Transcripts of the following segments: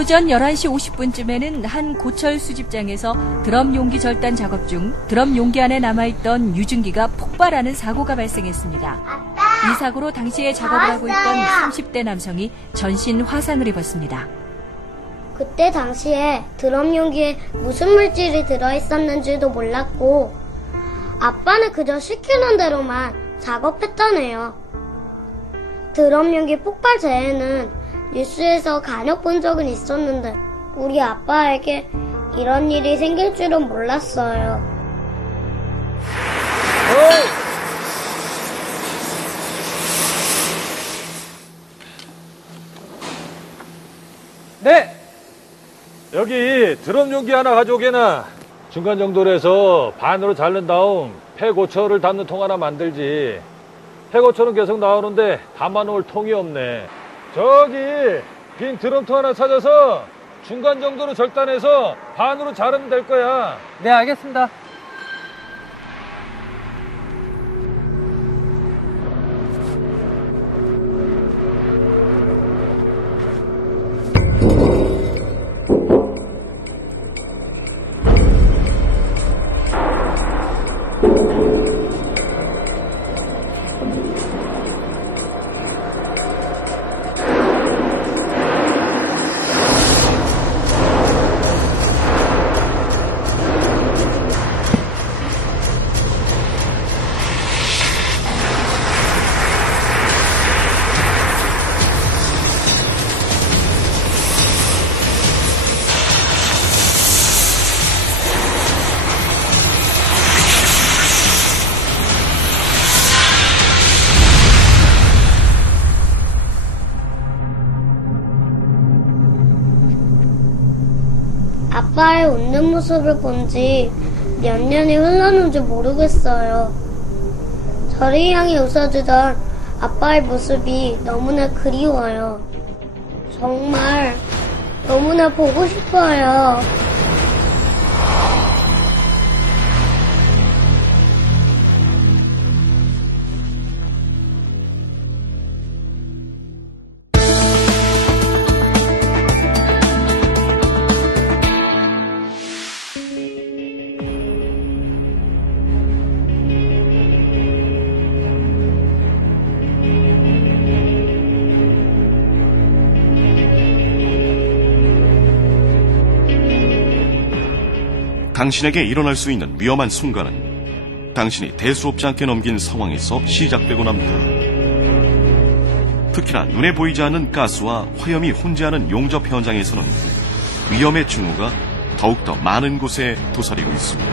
오전 11시 50분쯤에는 한 고철 수집장에서 드럼 용기 절단 작업 중 드럼 용기 안에 남아있던 유증기가 폭발하는 사고가 발생했습니다. 이 사고로 당시에 작업을 하고 있던 30대 남성이 전신 화상을 입었습니다. 그때 당시에 드럼 용기에 무슨 물질이 들어있었는지도 몰랐고 아빠는 그저 시키는 대로만 작업했다네요. 드럼 용기 폭발 재해는 뉴스에서 간혹 본 적은 있었는데 우리 아빠에게 이런 일이 생길 줄은 몰랐어요. 네! 여기 드럼 용기 하나 가져오게나. 중간 정도로 해서 반으로 자른 다음 폐고철을 담는 통 하나 만들지. 폐고철은 계속 나오는데 담아놓을 통이 없네. 저기 빈 드럼통 하나 찾아서 중간 정도로 절단해서 반으로 자르면 될 거야. 네, 알겠습니다. 아빠의 웃는 모습을 본 지 몇 년이 흘렀는지 모르겠어요. 저를 향해 웃어주던 아빠의 모습이 너무나 그리워요. 정말 너무나 보고 싶어요. 당신에게 일어날 수 있는 위험한 순간은 당신이 대수롭지 않게 넘긴 상황에서 시작되곤 합니다. 특히나 눈에 보이지 않는 가스와 화염이 혼재하는 용접 현장에서는 위험의 징후가 더욱더 많은 곳에 도사리고 있습니다.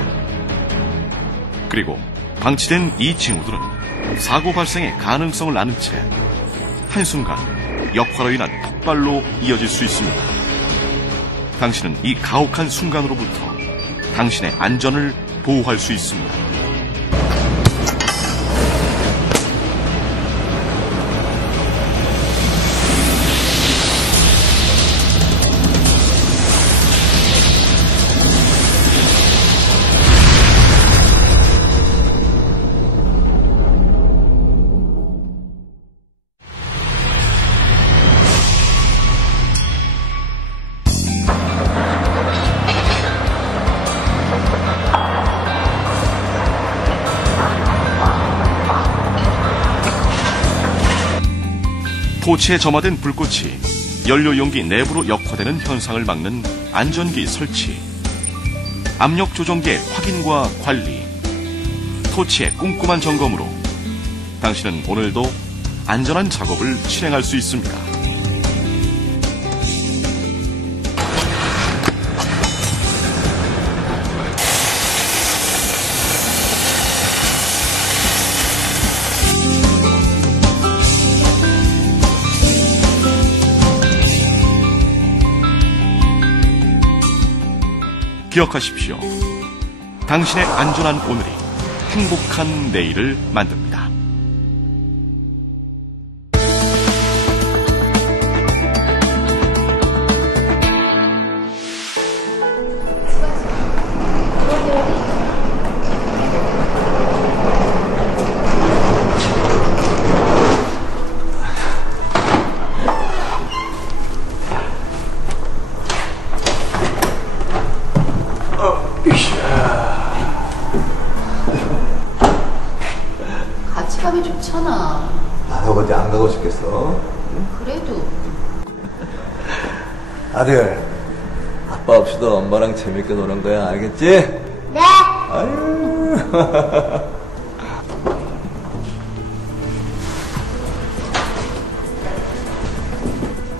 그리고 방치된 이 징후들은 사고 발생의 가능성을 아는 채 한순간 역화로 인한 폭발로 이어질 수 있습니다. 당신은 이 가혹한 순간으로부터 당신의 안전을 보호할 수 있습니다. 토치에 점화된 불꽃이 연료 용기 내부로 역화되는 현상을 막는 안전기 설치, 압력 조정기의 확인과 관리, 토치의 꼼꼼한 점검으로 당신은 오늘도 안전한 작업을 실행할 수 있습니다. 기억하십시오. 당신의 안전한 오늘이 행복한 내일을 만듭니다. 가고 싶겠어. 그래도. 아들, 아빠 없이도 엄마랑 재밌게 노는 거야, 알겠지? 네. 아유.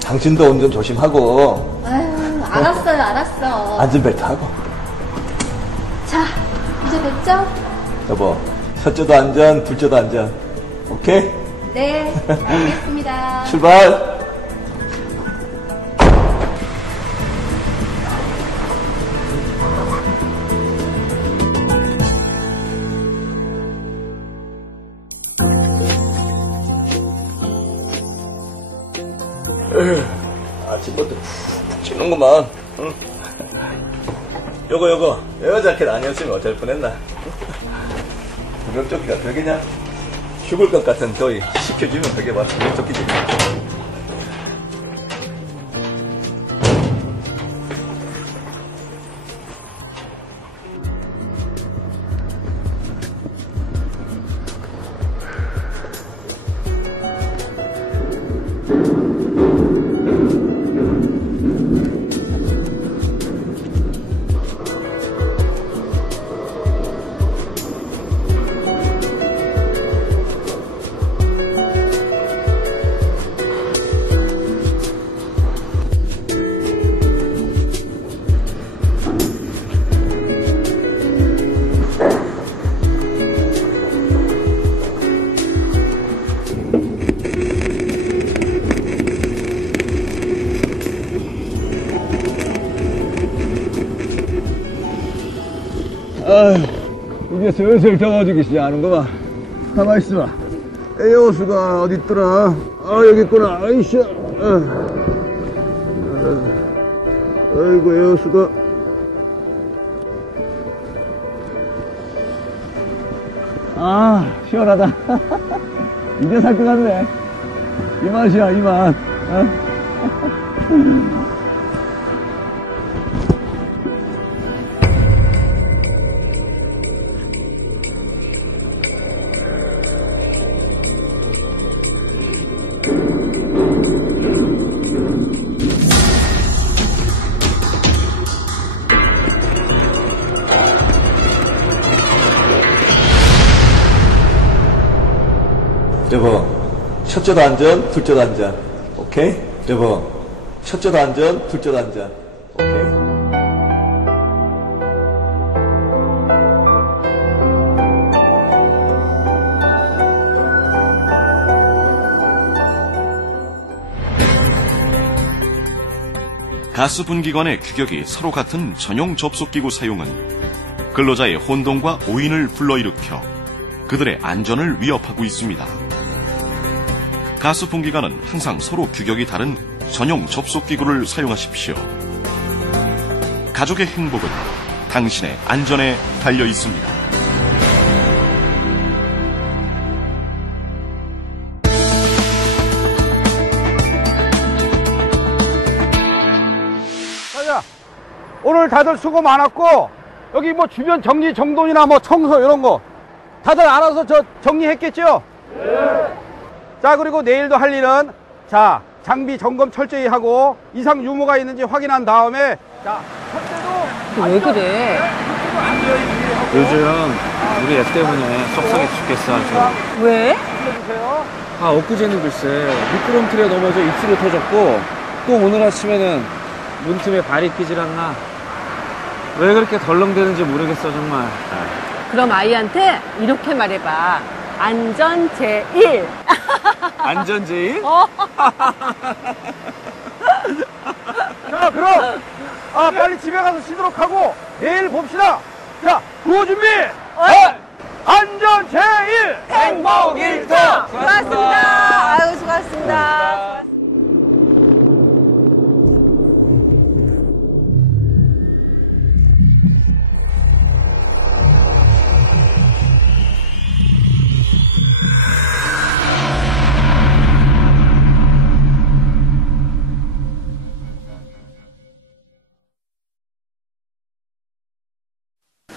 당신도 운전 조심하고. 아유, 알았어요, 알았어. 안전벨트 하고. 자, 이제 됐죠? 여보, 첫째도 안전, 둘째도 안전. 오케이? 네, 알겠습니다. 출발! 아침부터 푹 찌는구만. 응? 요거 에어 자켓 아니었으면 어쩔 뻔했나. 구명조끼가 되겠냐? 죽을 것 같은 더위 식혀주면 그게 바로 구명조끼지. 이제 슬슬 더워지기 시작하는구만. 가만히 있어봐. 에어호스가 어디 있더라? 여기 있구나. 아이씨. 아이고, 에어호스가. 시원하다. 이제 살 것 같네. 이 맛이야, 이 맛. 여보, 첫째도 안전, 둘째도 안전. 오케이? 여보, 첫째도 안전, 둘째도 안전. 오케이? 가스 분기관의 규격이 서로 같은 전용 접속기구 사용은 근로자의 혼동과 오인을 불러일으켜 그들의 안전을 위협하고 있습니다. 가스 분기관은 항상 서로 규격이 다른 전용 접속기구를 사용하십시오. 가족의 행복은 당신의 안전에 달려 있습니다. 자자, 오늘 다들 수고 많았고 여기 뭐 주변 정리 정돈이나 뭐 청소 이런 거 다들 알아서 저 정리했겠죠? 네. 자, 그리고 내일도 할 일은 자, 장비 점검 철저히 하고 이상 유무가 있는지 확인한 다음에 자, 첫째도 왜 그래? 요즘 우리 애 때문에 속상해 죽겠어 아주. 왜? 엊그제는 글쎄 미끄럼틀에 넘어져 입술이 터졌고 또 오늘 아침에는 문틈에 발이 끼질 않나. 왜 그렇게 덜렁대는지 모르겠어 정말. 그럼 아이한테 이렇게 말해봐. 안전 제일. 안전 제일? 자, 그럼 빨리 집에 가서 쉬도록 하고 내일 봅시다. 자, 구호 준비. 안전 제일. 행복 1등. 수고하셨습니다. 아유, 수고하셨습니다.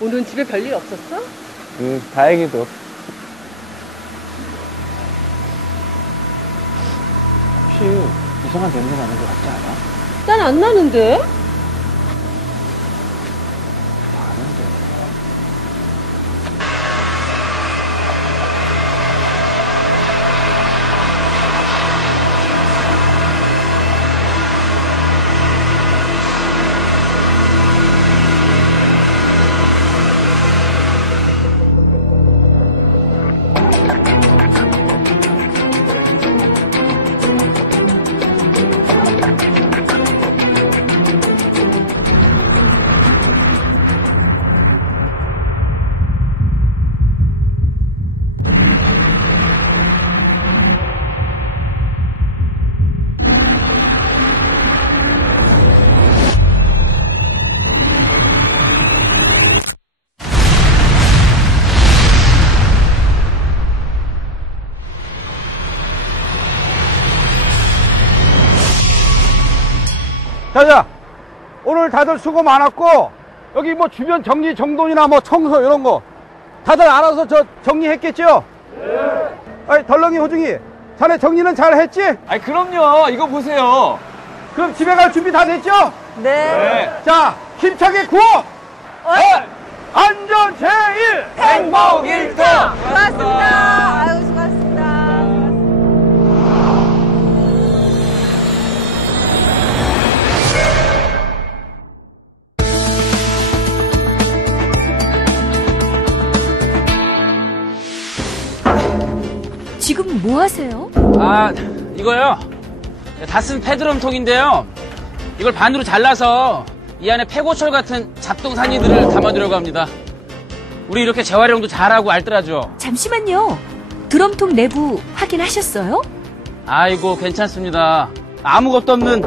오늘은 집에 별일 없었어? 다행히도. 혹시 이상한 냄새 나는 것 같지 않아? 난 안 나는데? 나는데. 자, 오늘 다들 수고 많았고, 여기 뭐 주변 정리 정돈이나 뭐 청소 이런 거 다들 알아서 저 정리했겠죠? 네. 아이, 덜렁이 호중이, 자네 정리는 잘 했지? 아니, 그럼요. 이거 보세요. 그럼 집에 갈 준비 다 됐죠? 네. 자, 힘차게 구호! 안전 제일! 행복 1등! 수고하셨습니다. 아유, 수고하셨습니다. 지금 뭐 하세요? 아, 이거요. 다 쓴 페드럼통인데요. 이걸 반으로 잘라서 이 안에 폐고철 같은 잡동사니들을 담아두려고 합니다. 우리 이렇게 재활용도 잘하고 알뜰하죠. 잠시만요. 드럼통 내부 확인하셨어요? 아이고, 괜찮습니다. 아무것도 없는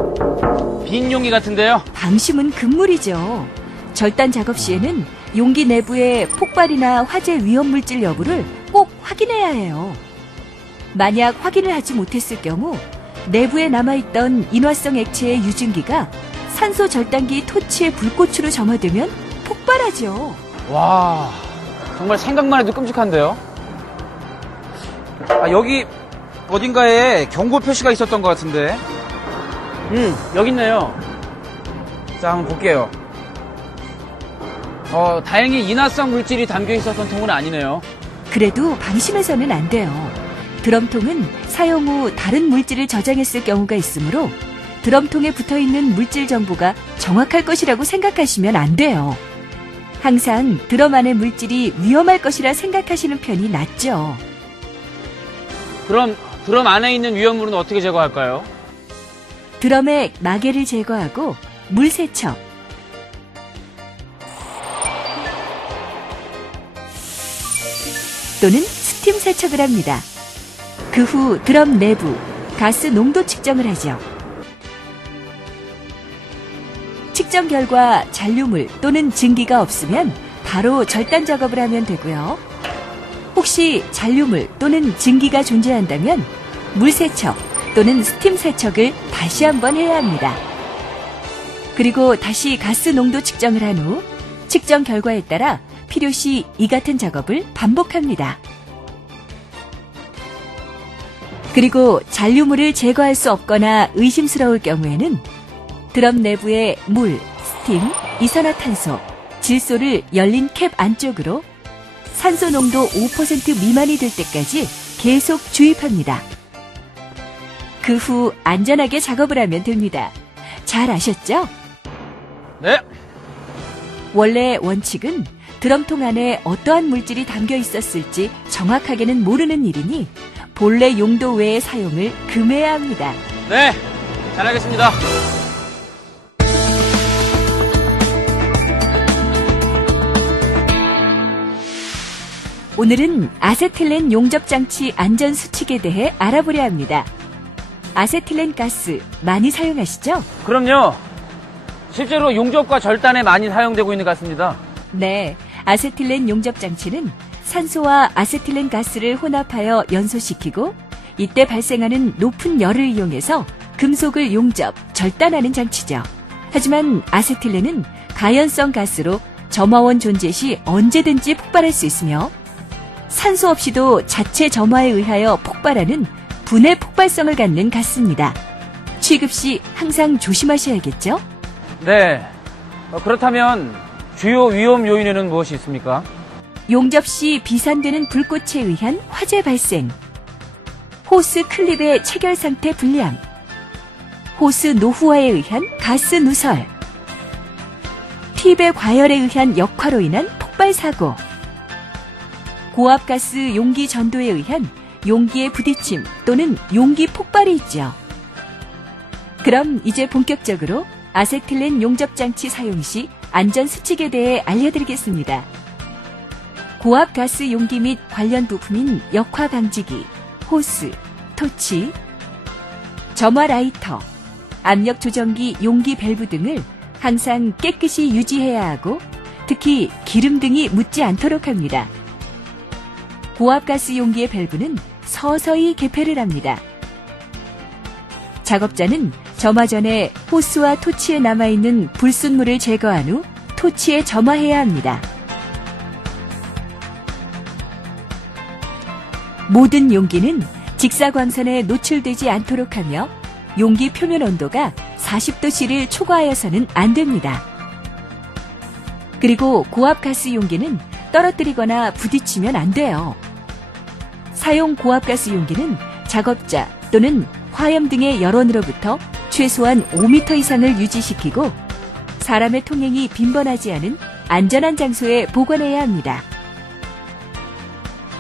빈 용기 같은데요. 방심은 금물이죠. 절단 작업 시에는 용기 내부의 폭발이나 화재 위험 물질 여부를 꼭 확인해야 해요. 만약 확인을 하지 못했을 경우 내부에 남아있던 인화성 액체의 유증기가 산소 절단기 토치의 불꽃으로 점화되면 폭발하죠. 와, 정말 생각만 해도 끔찍한데요. 아, 여기 어딘가에 경고 표시가 있었던 것 같은데. 여기 있네요. 자, 한번 볼게요. 다행히 인화성 물질이 담겨 있었던 통은 아니네요. 그래도 방심해서는 안 돼요. 드럼통은 사용 후 다른 물질을 저장했을 경우가 있으므로 드럼통에 붙어있는 물질 정보가 정확할 것이라고 생각하시면 안 돼요. 항상 드럼 안의 물질이 위험할 것이라 생각하시는 편이 낫죠. 그럼 드럼 안에 있는 위험물은 어떻게 제거할까요? 드럼의 마개를 제거하고 물 세척, 또는 스팀 세척을 합니다. 그 후 드럼 내부 가스 농도 측정을 하죠. 측정 결과 잔류물 또는 증기가 없으면 바로 절단 작업을 하면 되고요. 혹시 잔류물 또는 증기가 존재한다면 물 세척 또는 스팀 세척을 다시 한번 해야 합니다. 그리고 다시 가스 농도 측정을 한 후 측정 결과에 따라 필요시 이 같은 작업을 반복합니다. 그리고 잔류물을 제거할 수 없거나 의심스러울 경우에는 드럼 내부에 물, 스팀, 이산화탄소, 질소를 열린 캡 안쪽으로 산소 농도 5% 미만이 될 때까지 계속 주입합니다. 그 후 안전하게 작업을 하면 됩니다. 잘 아셨죠? 네. 원래 원칙은 드럼통 안에 어떠한 물질이 담겨 있었을지 정확하게는 모르는 일이니 본래 용도 외의 사용을 금해야 합니다. 네, 잘 알겠습니다. 오늘은 아세틸렌 용접장치 안전수칙에 대해 알아보려 합니다. 아세틸렌 가스 많이 사용하시죠? 그럼요. 실제로 용접과 절단에 많이 사용되고 있는 것 같습니다. 네, 아세틸렌 용접장치는 산소와 아세틸렌 가스를 혼합하여 연소시키고 이때 발생하는 높은 열을 이용해서 금속을 용접, 절단하는 장치죠. 하지만 아세틸렌은 가연성 가스로 점화원 존재 시 언제든지 폭발할 수 있으며 산소 없이도 자체 점화에 의하여 폭발하는 분해 폭발성을 갖는 가스입니다. 취급 시 항상 조심하셔야겠죠? 네. 그렇다면 주요 위험 요인에는 무엇이 있습니까? 용접 시 비산되는 불꽃에 의한 화재 발생, 호스 클립의 체결 상태 불량, 호스 노후화에 의한 가스 누설, 팁의 과열에 의한 역화로 인한 폭발 사고, 고압가스 용기 전도에 의한 용기의 부딪힘 또는 용기 폭발이 있죠. 그럼 이제 본격적으로 아세틸렌 용접장치 사용 시 안전수칙에 대해 알려드리겠습니다. 고압가스 용기 및 관련 부품인 역화 방지기, 호스, 토치, 점화 라이터, 압력 조정기 용기 밸브 등을 항상 깨끗이 유지해야 하고 특히 기름 등이 묻지 않도록 합니다. 고압가스 용기의 밸브는 서서히 개폐를 합니다. 작업자는 점화 전에 호스와 토치에 남아있는 불순물을 제거한 후 토치에 점화해야 합니다. 모든 용기는 직사광선에 노출되지 않도록 하며 용기 표면 온도가 40도씨를 초과하여서는 안 됩니다. 그리고 고압가스 용기는 떨어뜨리거나 부딪히면 안 돼요. 사용 고압가스 용기는 작업자 또는 화염 등의 열원으로부터 최소한 5m 이상을 유지시키고 사람의 통행이 빈번하지 않은 안전한 장소에 보관해야 합니다.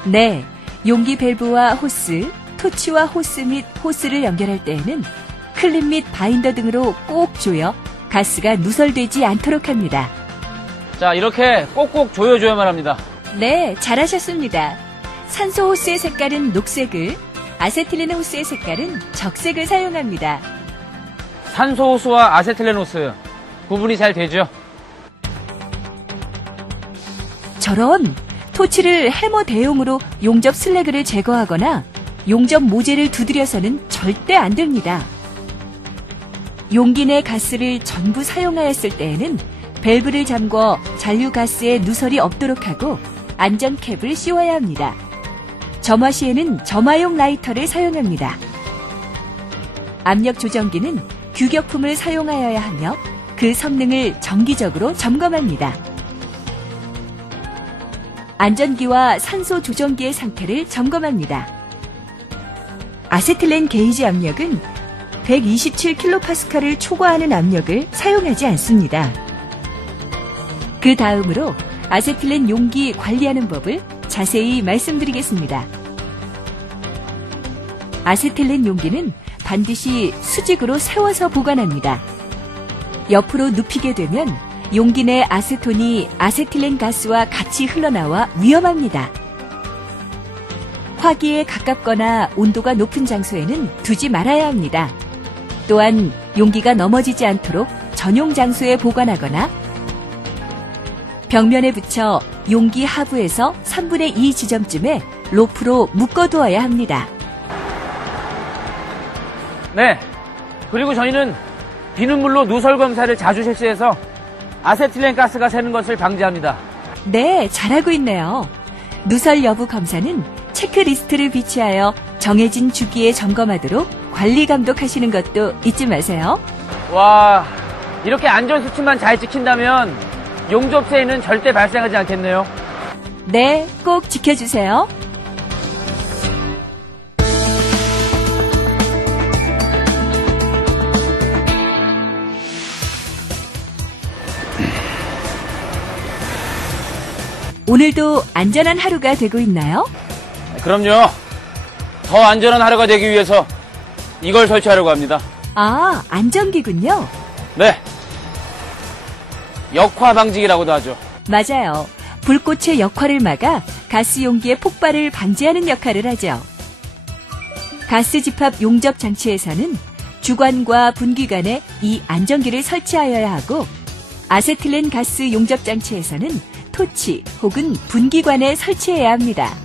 네, 용기 밸브와 호스, 토치와 호스 및 호스를 연결할 때에는 클립 및 바인더 등으로 꼭 조여 가스가 누설되지 않도록 합니다. 자, 이렇게 꼭꼭 조여줘야만 합니다. 네, 잘하셨습니다. 산소 호스의 색깔은 녹색을, 아세틸렌 호스의 색깔은 적색을 사용합니다. 산소 호스와 아세틸렌 호스 구분이 잘 되죠? 저런 토치를 해머 대용으로 용접 슬래그를 제거하거나 용접 모재를 두드려서는 절대 안 됩니다. 용기 내 가스를 전부 사용하였을 때에는 밸브를 잠궈 잔류 가스에 누설이 없도록 하고 안전 캡을 씌워야 합니다. 점화 시에는 점화용 라이터를 사용합니다. 압력 조정기는 규격품을 사용하여야 하며 그 성능을 정기적으로 점검합니다. 안전기와 산소 조정기의 상태를 점검합니다. 아세틸렌 게이지 압력은 127kPa를 초과하는 압력을 사용하지 않습니다. 그 다음으로 아세틸렌 용기 관리하는 법을 자세히 말씀드리겠습니다. 아세틸렌 용기는 반드시 수직으로 세워서 보관합니다. 옆으로 눕히게 되면 용기 내 아세톤이 아세틸렌 가스와 같이 흘러나와 위험합니다. 화기에 가깝거나 온도가 높은 장소에는 두지 말아야 합니다. 또한 용기가 넘어지지 않도록 전용 장소에 보관하거나 벽면에 붙여 용기 하부에서 3분의 2 지점쯤에 로프로 묶어두어야 합니다. 네. 그리고 저희는 비눗물로 누설 검사를 자주 실시해서 아세틸렌 가스가 새는 것을 방지합니다. 네, 잘하고 있네요. 누설 여부 검사는 체크리스트를 비치하여 정해진 주기에 점검하도록 관리 감독하시는 것도 잊지 마세요. 와, 이렇게 안전수칙만 잘 지킨다면 용접세에는 절대 발생하지 않겠네요. 네, 꼭 지켜주세요. 오늘도 안전한 하루가 되고 있나요? 그럼요. 더 안전한 하루가 되기 위해서 이걸 설치하려고 합니다. 아, 안전기군요. 네. 역화 방지기라고도 하죠. 맞아요. 불꽃의 역화를 막아 가스 용기의 폭발을 방지하는 역할을 하죠. 가스 집합 용접 장치에서는 주관과 분기관에 이 안전기를 설치하여야 하고 아세틸렌 가스 용접 장치에서는 토치 혹은 분기관에 설치해야 합니다.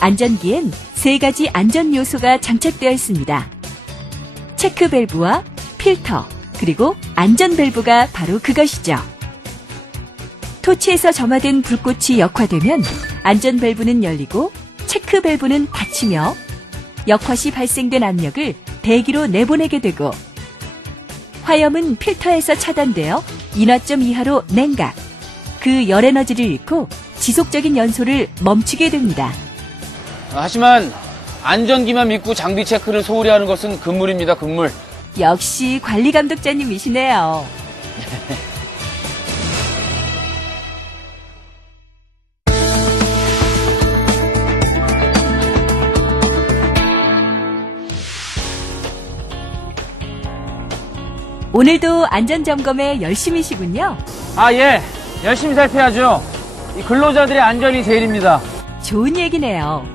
안전기엔 3가지 안전 요소가 장착되어 있습니다. 체크 밸브와 필터, 그리고 안전 밸브가 바로 그것이죠. 토치에서 점화된 불꽃이 역화되면 안전 밸브는 열리고 체크 밸브는 닫히며 역화 시 발생된 압력을 대기로 내보내게 되고 화염은 필터에서 차단되어 인화점 이하로 냉각, 그 열 에너지를 잃고 지속적인 연소를 멈추게 됩니다. 하지만 안전기만 믿고 장비 체크를 소홀히 하는 것은 금물입니다, 금물. 역시 관리감독자님이시네요. 오늘도 안전점검에 열심히시군요. 예. 열심히 살펴야죠. 이 근로자들의 안전이 제일입니다. 좋은 얘기네요.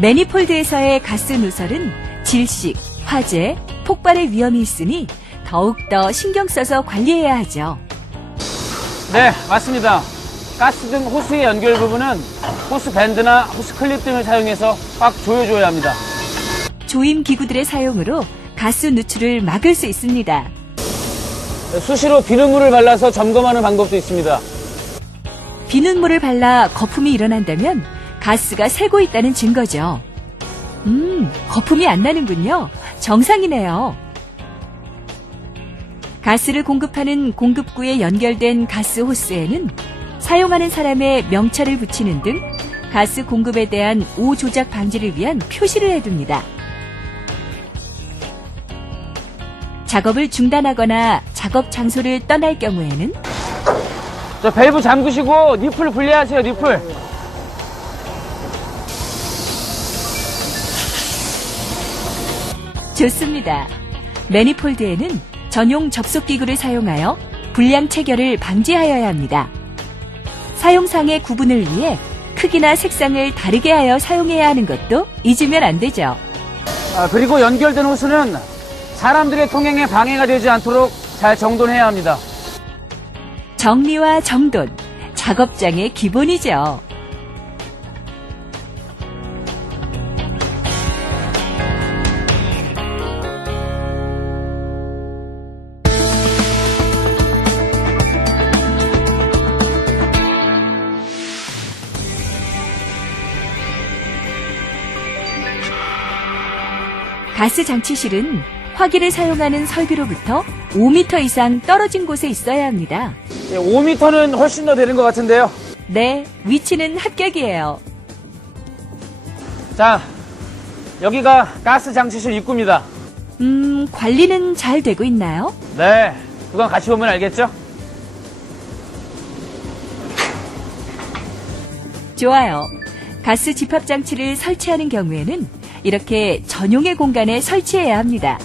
매니폴드에서의 가스 누설은 질식, 화재, 폭발의 위험이 있으니 더욱더 신경 써서 관리해야 하죠. 네, 맞습니다. 가스 등 호스의 연결 부분은 호스 밴드나 호스 클립 등을 사용해서 꽉 조여줘야 합니다. 조임 기구들의 사용으로 가스 누출을 막을 수 있습니다. 수시로 비눗물을 발라서 점검하는 방법도 있습니다. 비눗물을 발라 거품이 일어난다면 가스가 새고 있다는 증거죠. 거품이 안 나는군요. 정상이네요. 가스를 공급하는 공급구에 연결된 가스 호스에는 사용하는 사람의 명찰을 붙이는 등 가스 공급에 대한 오조작 방지를 위한 표시를 해둡니다. 작업을 중단하거나 작업 장소를 떠날 경우에는 밸브 잠그시고 니플 분리하세요, 니플. 좋습니다. 매니폴드에는 전용 접속기구를 사용하여 불량 체결을 방지하여야 합니다. 사용상의 구분을 위해 크기나 색상을 다르게 하여 사용해야 하는 것도 잊으면 안 되죠. 그리고 연결된 호스는 사람들의 통행에 방해가 되지 않도록 잘 정돈해야 합니다. 정리와 정돈, 작업장의 기본이죠. 가스 장치실은 화기를 사용하는 설비로부터 5m 이상 떨어진 곳에 있어야 합니다. 5m는 훨씬 더 되는 것 같은데요. 네, 위치는 합격이에요. 자, 여기가 가스 장치실 입구입니다. 관리는 잘 되고 있나요? 네, 그건 같이 보면 알겠죠? 좋아요. 가스 집합 장치를 설치하는 경우에는 이렇게 전용의 공간에 설치해야 합니다.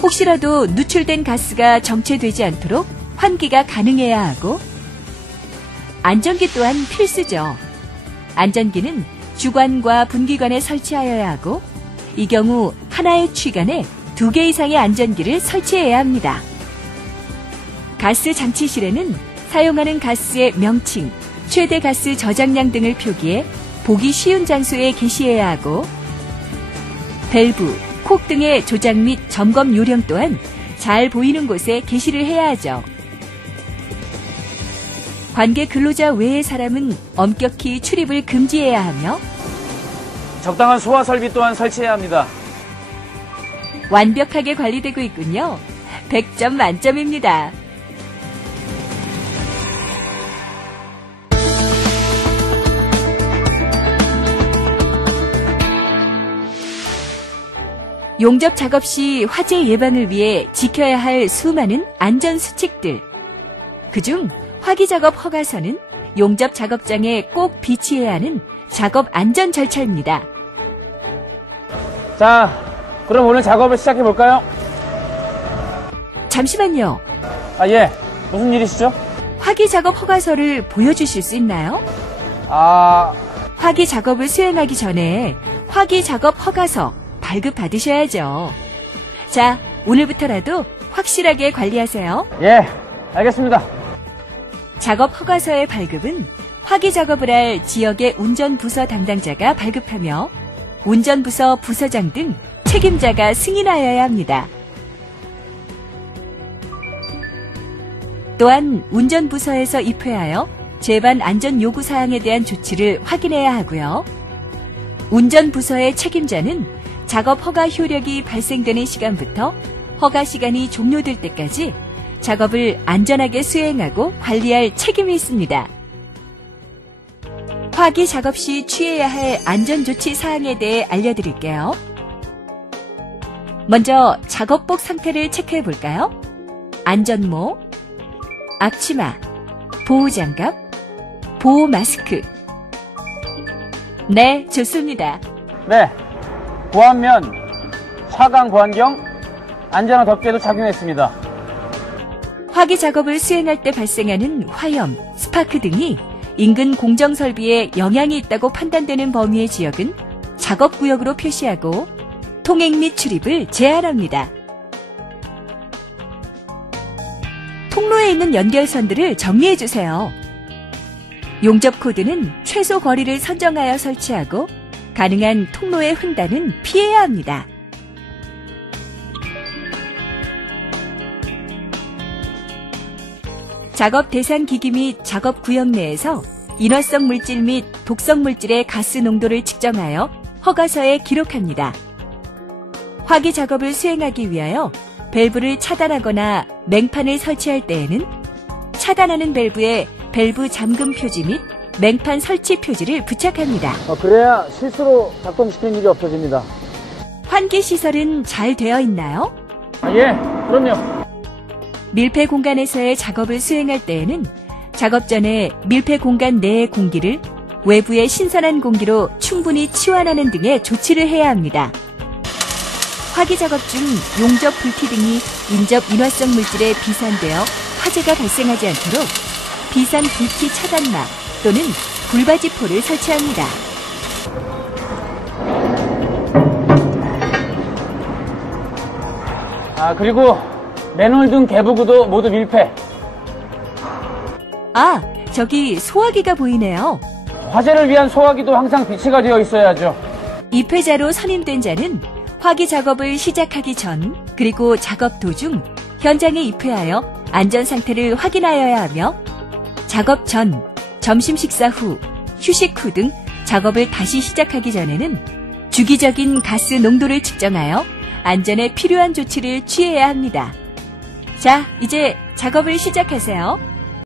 혹시라도 누출된 가스가 정체되지 않도록 환기가 가능해야 하고 안전기 또한 필수죠. 안전기는 주관과 분기관에 설치하여야 하고 이 경우 하나의 취관에 2개 이상의 안전기를 설치해야 합니다. 가스 장치실에는 사용하는 가스의 명칭, 최대 가스 저장량 등을 표기해 보기 쉬운 장소에 게시해야 하고 밸브, 콕 등의 조작 및 점검 요령 또한 잘 보이는 곳에 게시를 해야 하죠. 관계 근로자 외의 사람은 엄격히 출입을 금지해야 하며 적당한 소화 설비 또한 설치해야 합니다. 완벽하게 관리되고 있군요. 100점 만점입니다. 용접 작업 시 화재 예방을 위해 지켜야 할 수많은 안전 수칙들. 그중 화기 작업 허가서는 용접 작업장에 꼭 비치해야 하는 작업 안전 절차입니다. 자, 그럼 오늘 작업을 시작해 볼까요? 잠시만요. 예. 무슨 일이시죠? 화기 작업 허가서를 보여주실 수 있나요? 화기 작업을 수행하기 전에 화기 작업 허가서 발급받으셔야죠. 자, 오늘부터라도 확실하게 관리하세요. 예, 알겠습니다. 작업 허가서의 발급은 화기 작업을 할 지역의 운전부서 담당자가 발급하며 운전부서 부서장 등 책임자가 승인하여야 합니다. 또한 운전부서에서 입회하여 제반 안전 요구 사항에 대한 조치를 확인해야 하고요. 운전부서의 책임자는 작업 허가 효력이 발생되는 시간부터 허가 시간이 종료될 때까지 작업을 안전하게 수행하고 관리할 책임이 있습니다. 화기 작업 시 취해야 할 안전조치 사항에 대해 알려드릴게요. 먼저 작업복 상태를 체크해 볼까요? 안전모, 앞치마, 보호장갑, 보호마스크. 네, 좋습니다. 네. 보안면, 차강 보안경, 안전화 덮개도 착용했습니다. 화기 작업을 수행할 때 발생하는 화염, 스파크 등이 인근 공정설비에 영향이 있다고 판단되는 범위의 지역은 작업구역으로 표시하고 통행 및 출입을 제한합니다. 통로에 있는 연결선들을 정리해주세요. 용접 코드는 최소 거리를 선정하여 설치하고 가능한 통로의 횡단은 피해야 합니다. 작업 대상 기기 및 작업 구역 내에서 인화성 물질 및 독성 물질의 가스 농도를 측정하여 허가서에 기록합니다. 화기 작업을 수행하기 위하여 밸브를 차단하거나 맹판을 설치할 때에는 차단하는 밸브에 밸브 잠금 표지 및 맹판 설치 표지를 부착합니다. 그래야 실수로 작동시키는 일이 없어집니다. 환기 시설은 잘 되어 있나요? 예, 그럼요. 밀폐 공간에서의 작업을 수행할 때에는 작업 전에 밀폐 공간 내의 공기를 외부의 신선한 공기로 충분히 치환하는 등의 조치를 해야 합니다. 화기 작업 중 용접 불티 등이 인접 인화성 물질에 비산되어 화재가 발생하지 않도록 비산 불티 차단막 또는 불바지포를 설치합니다. 그리고 맨홀 등 개부구도 모두 밀폐. 아, 저기 소화기가 보이네요. 화재를 위한 소화기도 항상 비치가 되어 있어야죠. 입회자로 선임된 자는 화기 작업을 시작하기 전 그리고 작업 도중 현장에 입회하여 안전 상태를 확인하여야 하며 작업 전, 점심 식사 후, 휴식 후 등 작업을 다시 시작하기 전에는 주기적인 가스 농도를 측정하여 안전에 필요한 조치를 취해야 합니다. 자, 이제 작업을 시작하세요.